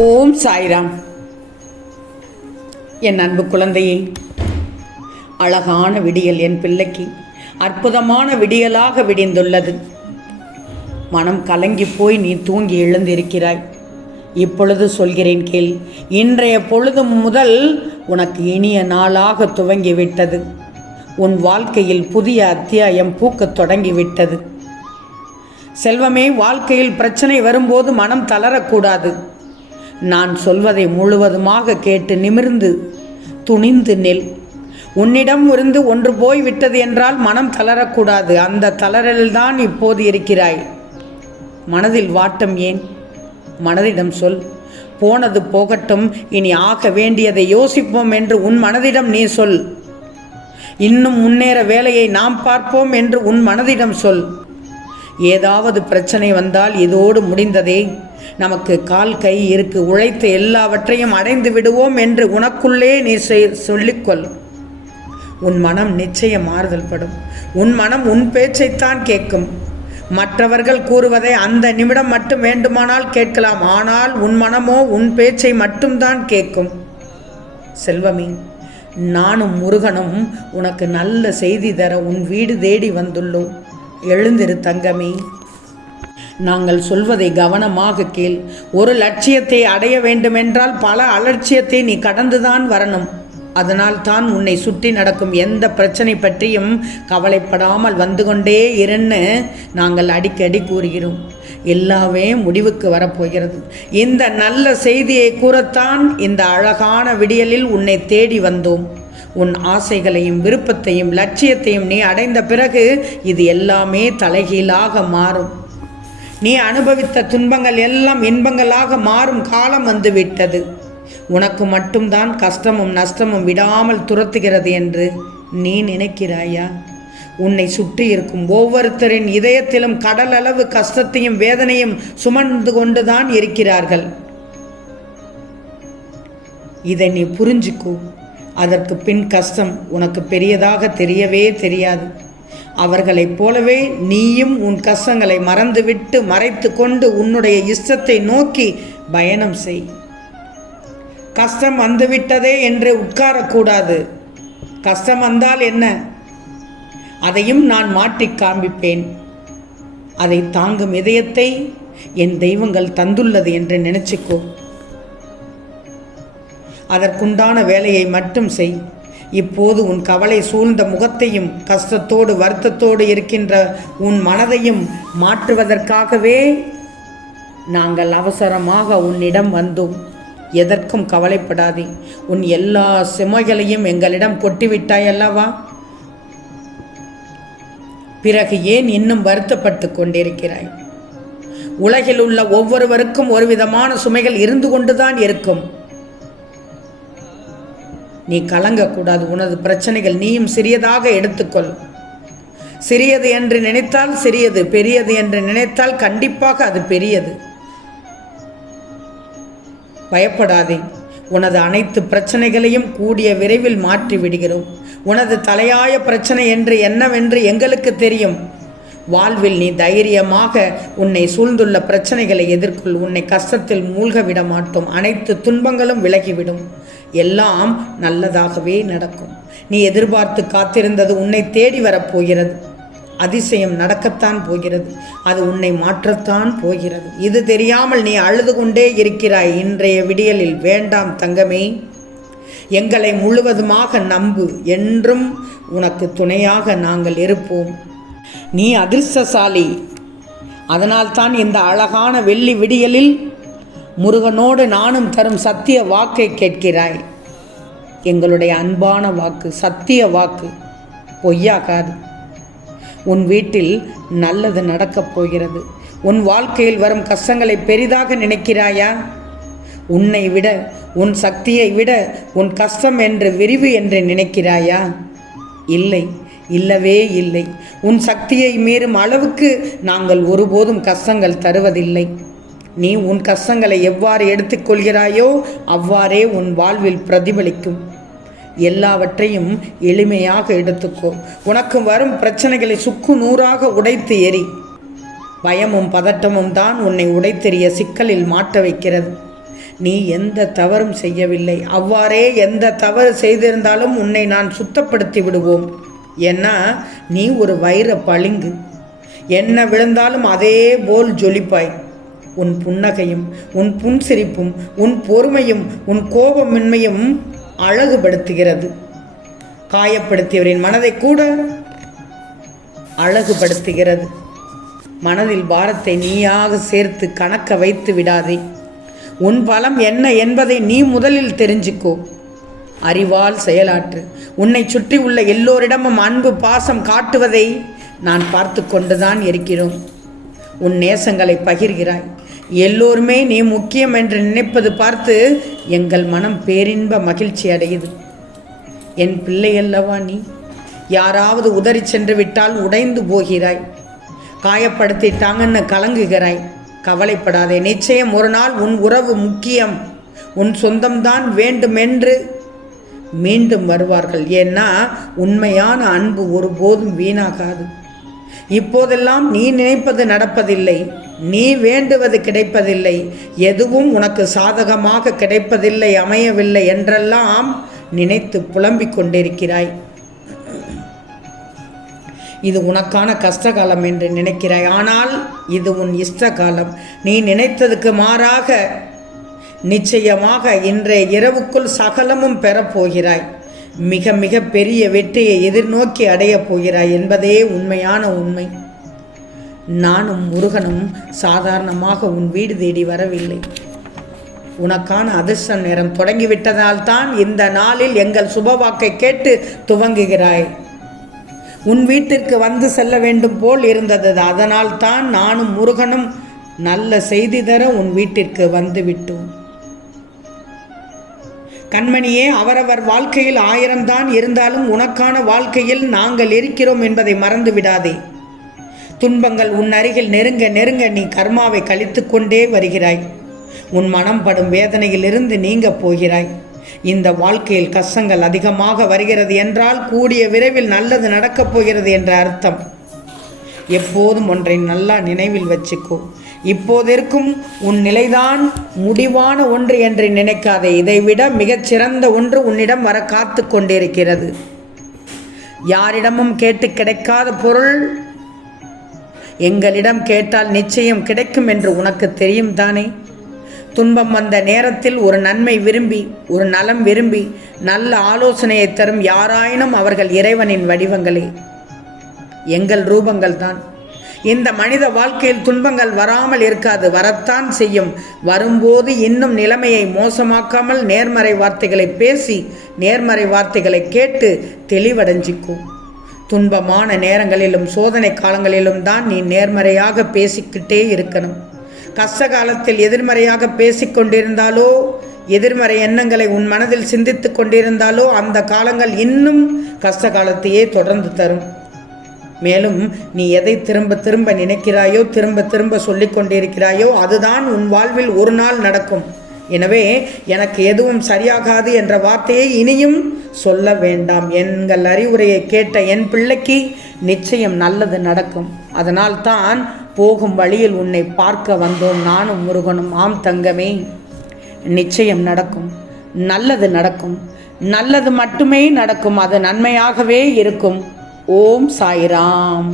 ஓம் சாய்ராம். என் அன்பு குழந்தையே, அழகான விடியல் என் பிள்ளைக்கு அற்புதமான விடியலாக விடிந்துள்ளது. மனம் கலங்கி போய் நீ தூங்கி எழுந்திருக்கிறாய். இப்பொழுது சொல்கிறேன் கேள். இன்றைய பொழுது முதல் உனக்கு இனிய நாளாக துவங்கிவிட்டது. உன் வாழ்க்கையில் புதிய அத்தியாயம் பூக்கத் தொடங்கிவிட்டது. செல்வமே, வாழ்க்கையில் பிரச்சனை வரும்போது மனம் தளரக்கூடாது. நான் சொல்வதை முழுவதுமாக கேட்டு நிமிர்ந்து துணிந்து நெல். உன்னிடம் இருந்து ஒன்று போய் விட்டது என்றால் மனம் தளரக்கூடாது. அந்த தளரல்தான் இப்போது இருக்கிறாய். மனதில் வாட்டம் ஏன்? மனதிடம் சொல், போனது போகட்டும், இனி ஆக வேண்டியதை யோசிப்போம் என்று உன் மனதிடம் நீ சொல். இன்னும் முன்னேற வேலையை நாம் பார்ப்போம் என்று உன் மனதிடம் சொல். ஏதாவது பிரச்சனை வந்தால் இதோடு முடிந்ததே, நமக்கு கால் கை இருக்கு, உழைத்து எல்லாவற்றையும் அடைந்து விடுவோம் என்று உனக்குள்ளே நீ சொல்லிக்கொள். உன் மனம் நிச்சயம் மாறுதல் படும். உன் மனம் உன் பேச்சைத்தான் கேட்கும். மற்றவர்கள் கூறுவதை அந்த நிமிடம் மட்டும் வேண்டுமானால் கேட்கலாம். ஆனால் உன் மனமோ உன் பேச்சை மட்டும்தான் கேட்கும். செல்வமே, நானும் முருகனும் உனக்கு நல்ல செய்தி தர உன் வீடு தேடி வந்துள்ளோம். எழுந்திரு தங்கமே. நாங்கள் சொல்வதை கவனமாக கேள். ஒரு லட்சியத்தை அடைய வேண்டுமென்றால் பல அலட்சியத்தை நீ கடந்துதான் வரணும். அதனால் தான் உன்னை சுற்றி நடக்கும் எந்த பிரச்சனை பற்றியும் கவலைப்படாமல் வந்து கொண்டே இருன்னு நாங்கள் அடிக்கடி கூறுகிறோம். எல்லாமே முடிவுக்கு வரப்போகிறது. இந்த நல்ல செய்தியை கூறத்தான் இந்த அழகான விடியலில் உன்னை தேடி வந்தோம். உன் ஆசைகளையும் விருப்பத்தையும் லட்சியத்தையும் நீ அடைந்த பிறகு இது எல்லாமே தலைகீழாக மாறும். நீ அனுபவித்த துன்பங்கள் எல்லாம் இன்பங்களாக மாறும் காலம் வந்துவிட்டது. உனக்கு மட்டும்தான் கஷ்டமும் நஷ்டமும் விடாமல் துரத்துகிறது என்று நீ நினைக்கிறாயா? உன்னை சுற்றி இருக்கும் ஒவ்வொருத்தரின் இதயத்திலும் கடல் அளவு கஷ்டத்தையும் வேதனையும் சுமந்து கொண்டுதான் இருக்கிறார்கள். இதை நீ புரிஞ்சுக்கோ. அதற்கு பின் கஷ்டம் உனக்கு பெரியதாக தெரியவே தெரியாது. அவர்களைப் போலவே நீயும் உன் கஷ்டங்களை மறந்துவிட்டு மறைத்து கொண்டு உன்னுடைய இஷ்டத்தை நோக்கி பயணம் செய். கஷ்டம் வந்துவிட்டதே என்று உட்காரக்கூடாது. கஷ்டம் வந்தால் என்ன, அதையும் நான் மாற்றி காண்பிப்பேன். அதை தாங்கும் இதயத்தை என் தெய்வங்கள் தந்துள்ளது என்று நினைச்சுக்கோ. அதற்குண்டான வேலையை மட்டும் செய். இப்போது உன் கவலை சூழ்ந்த முகத்தையும் கஷ்டத்தோடு வருத்தத்தோடு இருக்கின்ற உன் மனதையும் மாற்றுவதற்காகவே நாங்கள் அவசரமாக உன்னிடம் வந்தோம். எதற்கும் கவலைப்படாதே. உன் எல்லா சுமைகளையும் எங்களிடம் கொட்டிவிட்டாய் அல்லவா? பிறகு ஏன் இன்னும் வருத்தப்பட்டு கொண்டிருக்கிறாய்? உலகில் உள்ள ஒவ்வொருவருக்கும் ஒரு விதமான சுமைகள் இருந்து கொண்டுதான் இருக்கும். நீ கலங்கக்கூடாது. உனது பிரச்சனைகள் நீயும் சிறியதாக எடுத்துக்கொள். சிறியது என்று நினைத்தால் சிறியது, பெரியது என்று நினைத்தால் கண்டிப்பாக அது பெரியது. பயப்படாதே. உனது அனைத்து பிரச்சனைகளையும் கூடிய விரைவில் மாற்றி விடுகிறோம். உனது தலையாய பிரச்சனை என்று என்னவென்று எங்களுக்கு தெரியும். வாழ்வில் நீ தைரியமாக உன்னை சூழ்ந்துள்ள பிரச்சனைகளை எதிர்கொள். உன்னை கஷ்டத்தில் மூழ்க விட மாட்டோம். அனைத்து துன்பங்களும் விலகிவிடும். எல்லாம் நல்லதாகவே நடக்கும். நீ எதிர்பார்த்து காத்திருந்தது உன்னை தேடி வரப்போகிறது. அதிசயம் நடக்கத்தான் போகிறது. அது உன்னை மாற்றத்தான் போகிறது. இது தெரியாமல் நீ அழுது கொண்டே இருக்கிறாய். இன்றைய விடியலில் வேண்டாம் தங்கமே. எங்களை முழுவதுமாக நம்பு. என்றும் உனக்கு துணையாக நாங்கள் இருப்போம். நீ அதிர்ஷ்டசாலி. அதனால்தான் இந்த அழகான வெள்ளி விடியலில் முருகனோடு நானும் தரும் சத்திய வாக்கை கேட்கிறாய். எங்களுடைய அன்பான வாக்கு, சத்திய வாக்கு, பொய்யாகாது. உன் வீட்டில் நல்லது நடக்கப் போகிறது. உன் வாழ்க்கையில் வரும் கஷ்டங்களை பெரிதாக நினைக்கிறாயா? உன்னை விட, உன் சக்தியை விட உன் கஷ்டம் என்று விரிவு என்று நினைக்கிறாயா? இல்லை, இல்லவே இல்லை. உன் சக்தியை மீறும் அளவுக்கு நாங்கள் ஒருபோதும் கஷ்டங்கள் தருவதில்லை. நீ உன் கஷ்டங்களை எவ்வாறு எடுத்துக்கொள்கிறாயோ அவ்வாறே உன் வாழ்வில் பிரதிபலிக்கும். எல்லாவற்றையும் எளிமையாக எடுத்துக்கோ. உனக்கு வரும் பிரச்சனைகளை சுக்கு நூறாக உடைத்து எறி. பயமும் பதட்டமும் தான் உன்னை உடைத்தெறிய சிக்கலில் மாட்ட வைக்கிறது. நீ எந்த தவறும் செய்யவில்லை. அவ்வாறே எந்த தவறு செய்திருந்தாலும் உன்னை நான் சுத்தப்படுத்தி விடுவோம். ஏன்னா நீ ஒரு வைர பளிங்கு. என்ன விழுந்தாலும் அதே போல் ஜொலிப்பாய். உன் புன்னகையும் உன் புன்சிரிப்பும் உன் பொறுமையும் உன் கோபமின்மையும் அழகுபடுத்துகிறது. காயப்படுத்தியவரின் மனதை கூட அழகுபடுத்துகிறது. மனதில் பாரத்தை நீயாக சேர்த்து கணக்க வைத்து விடாதே. உன் பலம் என்ன என்பதை நீ முதலில் தெரிஞ்சுக்கோ. அறிவால் செயலாற்று. உன்னை சுற்றி உள்ள எல்லோரிடமும் அன்பு பாசம் காட்டுவதை நான் பார்த்து கொண்டுதான் இருக்கிறோம். உன் நேசங்களை பகிர்கிறாய். எல்லோருமே நீ முக்கியம் என்று நினைப்பது பார்த்து எங்கள் மனம் பேரின்ப மகிழ்ச்சி அடையுது. என் பிள்ளை அல்லவா நீ? யாராவது உதறி சென்று விட்டால் உடைந்து போகிறாய். காயப்படுத்திட்டாங்கன்னு கலங்குகிறாய். கவலைப்படாதே. நிச்சயம் ஒரு நாள் உன் உறவு முக்கியம், உன் சொந்தம்தான் வேண்டுமென்று மீண்டும் வருவார்கள். ஏன்னா உண்மையான அன்பு ஒருபோதும் வீணாகாது. இப்போதெல்லாம் நீ நினைப்பது நடப்பதில்லை, நீ வேண்டுவது கிடைப்பதில்லை, எதுவும் உனக்கு சாதகமாக கிடைப்பதில்லை, அமையவில்லை என்றெல்லாம் நினைத்து புலம்பிக் கொண்டிருக்கிறாய். இது உனக்கான கஷ்டகாலம் என்று நினைக்கிறாய். ஆனால் இது உன் இஷ்ட காலம். நீ நினைத்ததுக்கு மாறாக நிச்சயமாக இன்றைய இரவுக்குள் சகலமும் பெறப்போகிறாய். மிக மிக பெரிய வெற்றியை எதிர்நோக்கி அடையப் போகிறாய் என்பதே உண்மையான உண்மை. நானும் முருகனும் சாதாரணமாக உன் வீடு தேடி வரவில்லை. உனக்கான அதிர்ஷ்ட நேரம் தொடங்கிவிட்டதால் தான் இந்த நாளில் எங்கள் சுபவாக்கை கேட்டு துவங்குகிறாய். உன் வீட்டிற்கு வந்து செல்ல வேண்டும் போல் இருந்தது. அதனால் தான் நானும் முருகனும் நல்ல செய்தி தர உன் வீட்டிற்கு வந்து விட்டோம். கண்மணியே, அவரவர் வாழ்க்கையில் 1000 தான் இருந்தாலும் உனக்கான வாழ்க்கையில் நாங்கள் இருக்கிறோம் என்பதை மறந்து விடாதே. துன்பங்கள் உன் அருகில் நெருங்க நெருங்க நீ கர்மாவை கழித்து கொண்டே வருகிறாய். உன் மனம் படும் வேதனையிலிருந்து நீங்க போகிறாய். இந்த வாழ்க்கையில் கஷ்டங்கள் அதிகமாக வருகிறது என்றால் கூடிய விரைவில் நல்லது நடக்கப் போகிறது என்ற அர்த்தம். எப்போதும் ஒன்றை நல்லா நினைவில் வச்சுக்கோ. இப்போதிருக்கும் உன் நிலைதான் முடிவான ஒன்று என்று நினைக்காதே. இதைவிட மிகச்சிறந்த ஒன்று உன்னிடம் வர காத்து கொண்டிருக்கிறது. யாரிடமும் கேட்டு கிடைக்காத பொருள் எங்களிடம் கேட்டால் நிச்சயம் கிடைக்கும் என்று உனக்கு தெரியும் தானே? துன்பம் வந்த நேரத்தில் ஒரு நன்மை விரும்பி, ஒரு நலம் விரும்பி நல்ல ஆலோசனையை தரும் யாராயினும் அவர்கள் இறைவனின் வடிவங்களே, எங்கள் ரூபங்கள் தான். இந்த மனித வாழ்க்கையில் துன்பங்கள் வராமல் இருக்காது, வரத்தான் செய்யும். வரும்போது இன்னும் நிலைமையை மோசமாக்காமல் நேர்மறை வார்த்தைகளை பேசி நேர்மறை வார்த்தைகளை கேட்டு தெளிவடைஞ்சிக்கும். துன்பமான நேரங்களிலும் சோதனை காலங்களிலும் தான் நீ நேர்மறையாக பேசிக்கிட்டே இருக்கணும். கஷ்ட காலத்தில் எதிர்மறையாக பேசிக்கொண்டிருந்தாலோ, எதிர்மறை எண்ணங்களை உன் மனதில் சிந்தித்து கொண்டிருந்தாலோ அந்த காலங்கள் இன்னும் கஷ்ட காலத்தையே தொடர்ந்து தரும். மேலும் நீ எதை திரும்ப திரும்ப நினைக்கிறாயோ, திரும்ப திரும்ப சொல்லிக் கொண்டிருக்கிறாயோ அதுதான் உன் வாழ்வில் ஒரு நாள் நடக்கும். எனவே எனக்கு எதுவும் சரியாகாது என்ற வார்த்தையை இனியும் சொல்ல வேண்டாம். எங்கள் அறிவுரையை கேட்ட என் பிள்ளைக்கு நிச்சயம் நல்லது நடக்கும். அதனால் தான் போகும் வழியில் உன்னை பார்க்க வந்தோம் நானும் முருகனும். ஆம் தங்கமே, நிச்சயம் நடக்கும், நல்லது நடக்கும், நல்லது மட்டுமே நடக்கும், அது நன்மையாகவே இருக்கும். ஓம் சாய்ராம்.